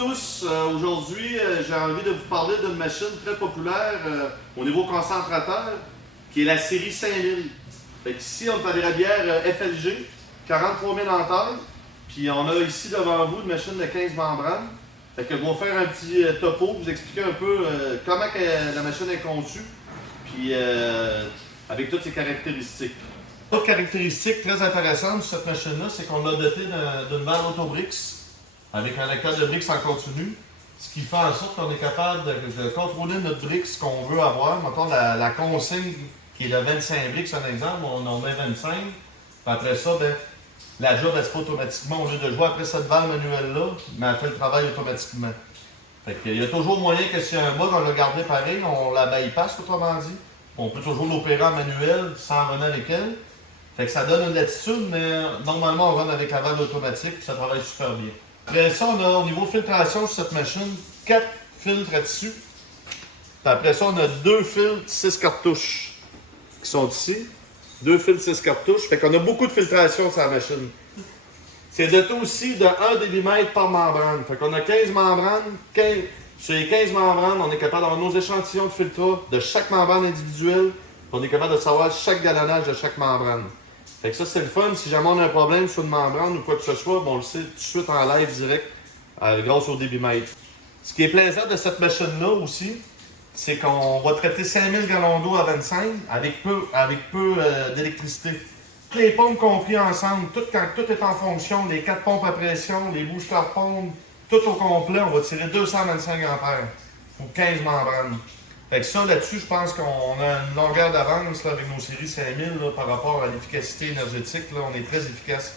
tous, aujourd'hui j'ai envie de vous parler d'une machine très populaire au niveau concentrateur qui est la série 5000. Fait ici on est à l'érablière FLG, 43 000 en taille, puis on a ici devant vous une machine de 15 membranes. Fait que je vais faire un petit topo, vous expliquer un peu comment que la machine est conçue, puis avec toutes ses caractéristiques. Autre caractéristique très intéressante sur cette machine-là, c'est qu'on l'a dotée d'une valve Autobrix avec un lecteur de briques en continu, ce qui fait en sorte qu'on est capable de contrôler notre briques qu'on veut avoir. Mettons la consigne qui est de 25 briques, un exemple, on en met 25. Puis après ça, ben, la job elle se fait automatiquement. Au lieu de jouer après cette valve manuelle-là, mais elle fait le travail automatiquement. Fait qu'il y a toujours moyen que s'il y a un bug, on l'a gardé pareil, on la bypass, autrement dit. On peut toujours l'opérer en manuel sans runner avec elle. Fait que ça donne une latitude, mais normalement on run avec la valve automatique et ça travaille super bien. Après ça, on a au niveau filtration sur cette machine, 4 filtres à tissu. Puis après ça, on a 2 filtres 6 cartouches qui sont ici. 2 filtres 6 cartouches. Fait qu'on a beaucoup de filtration sur la machine. C'est doté aussi de 1 mm par membrane. Fait qu'on a 15 membranes. Sur les 15 membranes, on est capable d'avoir nos échantillons de filtre de chaque membrane individuelle. On est capable de savoir chaque galonnage de chaque membrane. Fait que ça, c'est le fun. Si jamais on a un problème sur une membrane ou quoi que ce soit, bon, on le sait tout de suite en live direct grâce au débitmètre. Ce qui est plaisant de cette machine-là aussi, c'est qu'on va traiter 5000 gallons d'eau à 25 avec peu d'électricité. Toutes les pompes compris ensemble, quand tout est en fonction, les 4 pompes à pression, les boosters pompes, tout au complet, on va tirer 225 ampères pour 15 membranes. Fait que ça, là-dessus, je pense qu'on a une longueur d'avance avec nos séries 5000 là, par rapport à l'efficacité énergétique. Là, on est très efficace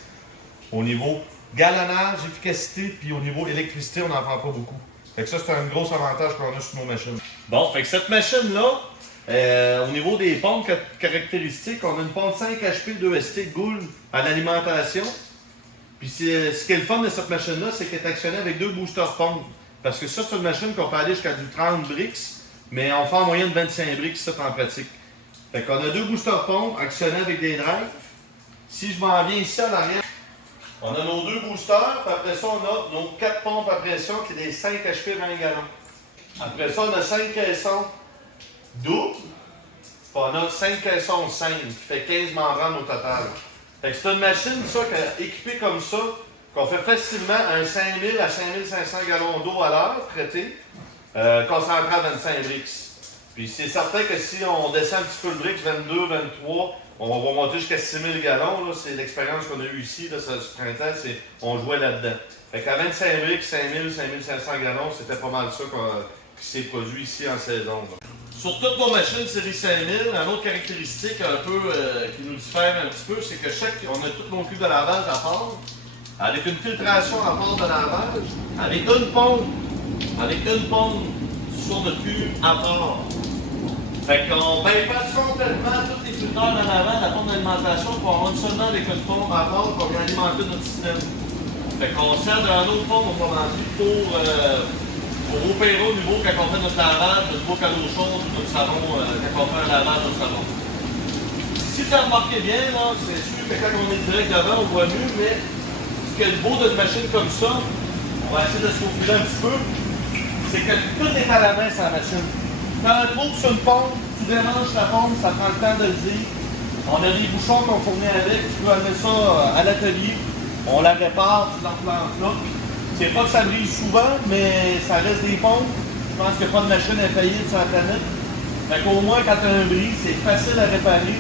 au niveau galonnage, efficacité, puis au niveau électricité, on n'en prend pas beaucoup. Fait que ça, c'est un gros avantage qu'on a sur nos machines. Bon, fait que cette machine-là, au niveau des pompes caractéristiques, on a une pompe 5 HP 2ST Gould à l'alimentation. Puis ce qui est le fun de cette machine-là, c'est qu'elle est actionnée avec 2 boosters pompes. Parce que ça, c'est une machine qu'on peut aller jusqu'à du 30 bricks. Mais on fait en moyenne 25 briques, ça en pratique. Fait qu'on a 2 boosters pompes actionnés avec des drives. Si je m'en viens ici à l'arrière, on a nos 2 boosters, puis après ça, on a nos 4 pompes à pression qui est des 5 HP 20 gallons. Après ça, on a 5 caissons doubles, puis on a 5 caissons simples, qui fait 15 membranes au total. Fait que c'est une machine, ça, équipée comme ça, qu'on fait facilement un 5000 à 5500 gallons d'eau à l'heure traitée. Concentré à 25 bricks. Puis c'est certain que si on descend un petit peu le bricks, 22, 23, on va monter jusqu'à 6000 gallons. C'est l'expérience qu'on a eue ici, là, ce printemps, on jouait là-dedans. Fait qu'à 25 bricks, 5000, 5500 gallons, c'était pas mal ça qui s'est produit ici en saison. Là. Sur toutes nos machines série 5000, une autre caractéristique un peu qui nous diffère un petit peu, c'est que on a tous nos cubes de lavage à part, avec une filtration à part de lavage, avec une pompe sur le cube à part. Fait qu'on bypasse complètement tous les filteurs en avant de la pompe d'alimentation pour avoir seulement avec une pompe à part pour alimenter notre système. Fait qu'on sert d'un autre pompe, on va pour opérer au niveau quand on fait notre lavage, au niveau qu'à l'eau chaude, notre savon, quand on fait un lavage de savon. Si tu as remarqué bien, c'est sûr que quand on est direct devant, on voit mieux, mais ce qui est le beau d'une machine comme ça, on va essayer de se faufiler un petit peu. C'est que tout est à la main sur la machine. Quand on trouve sur une pompe, tu démanges la pompe, ça prend le temps de le dire. On a des bouchons qu'on fournit avec, tu peux amener ça à l'atelier. On la répare, tu l'emplantes là. C'est pas que ça brise souvent, mais ça reste des pompes. Je pense qu'il n'y a pas de machine infaillible sur la planète. Fait qu'au moins, quand tu as un brise, c'est facile à réparer.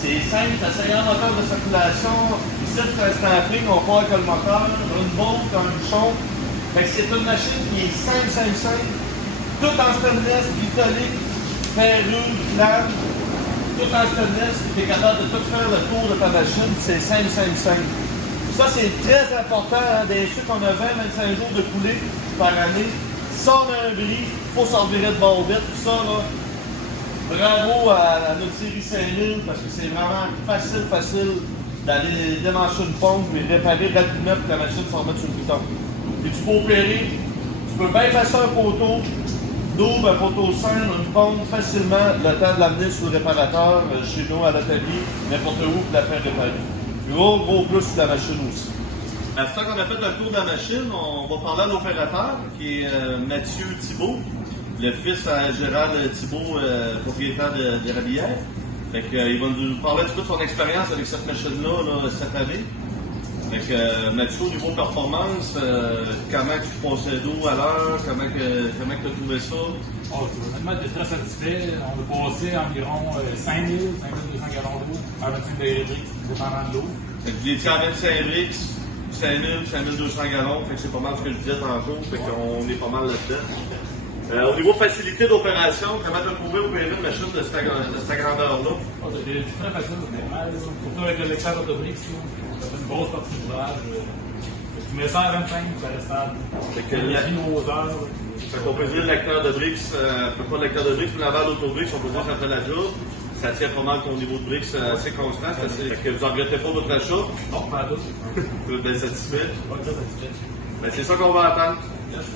C'est simple, ça c'est un moteur de circulation. Ici, c'est un stamping, on part avec le moteur, une bombe, un bouchon. Fait que c'est une machine qui est simple, tout en stainless, glycolique, ferreux, plane, tout en stainless, tu es capable de tout faire le tour de ta machine, c'est simple. Ça, c'est très important, hein, des ceux qu'on a 20-25 jours de coulée par année. Si on a un bris, il faut s'en virer de barbette, tout ça, là. Bravo à notre série 5000, parce que c'est vraiment facile d'aller démancher une pompe et réparer rapidement pour que la machine s'en mette sur le bouton. Puis tu peux opérer, tu peux bien passer un poteau, double, un poteau simple, une pompe facilement, le temps de l'amener sur le réparateur, chez nous, à l'atelier, n'importe où, pour la faire réparer. Gros plus sur la machine aussi. Après qu'on a fait un tour de la machine, on va parler à l'opérateur, qui est Mathieu Thibault, le fils à Gérald Thibault, propriétaire de Rabière. Fait que, il va nous parler un petit peu de son expérience avec cette machine-là là, cette année. Fait que, Mathieu, au niveau performance, comment tu passais d'eau à l'heure, comment tu as trouvé ça? Oh, honnêtement, j'étais très satisfait. On a passé environ 5000, 5200 gallons d'eau à 25 degrés, dépendant de l'eau. Fait que vous étiez à 25 brix, 5000, 5200 gallons, fait que c'est pas mal ce que je disais tantôt, fait qu'on est pas mal là-dedans. Au niveau facilité d'opération, comment tu as trouvé opérer une machine de cette grandeur-là? Oh, c'était très facile, honnêtement. Surtout avec le lecteur Autobrix, ça fait une grosse partie du l'ouvrage. Tu mets ça à 25, ça reste stable. Fait que nos hauteurs. Fait qu'on peut dire le lecteur de brix, pas le lecteur de brix, mais la balle d'autobrix, on peut dire que ça fait la job. Ça tient pas mal ton niveau de brix assez constant. Fait que vous en regrettez pas votre achat? Non, pas à tous. Vous êtes bien satisfait? Pas très satisfait. Ben, c'est ça qu'on va attendre. Yes.